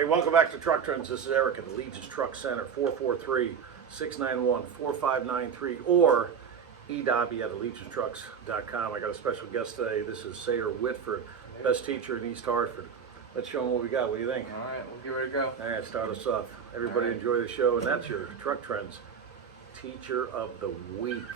Hey, welcome back to Truck Trends. This is Eric at the Legis Truck Center, 443-691-4593, or edobbie at allegianceTrucks.com. I got a special guest today. This is Sayre Whitford, best teacher in East Hartford. Let's show them what we got. What do you think? All right, we'll get ready to go. All right, start us off. Everybody enjoy the show, and that's your Truck Trends Teacher of the Week.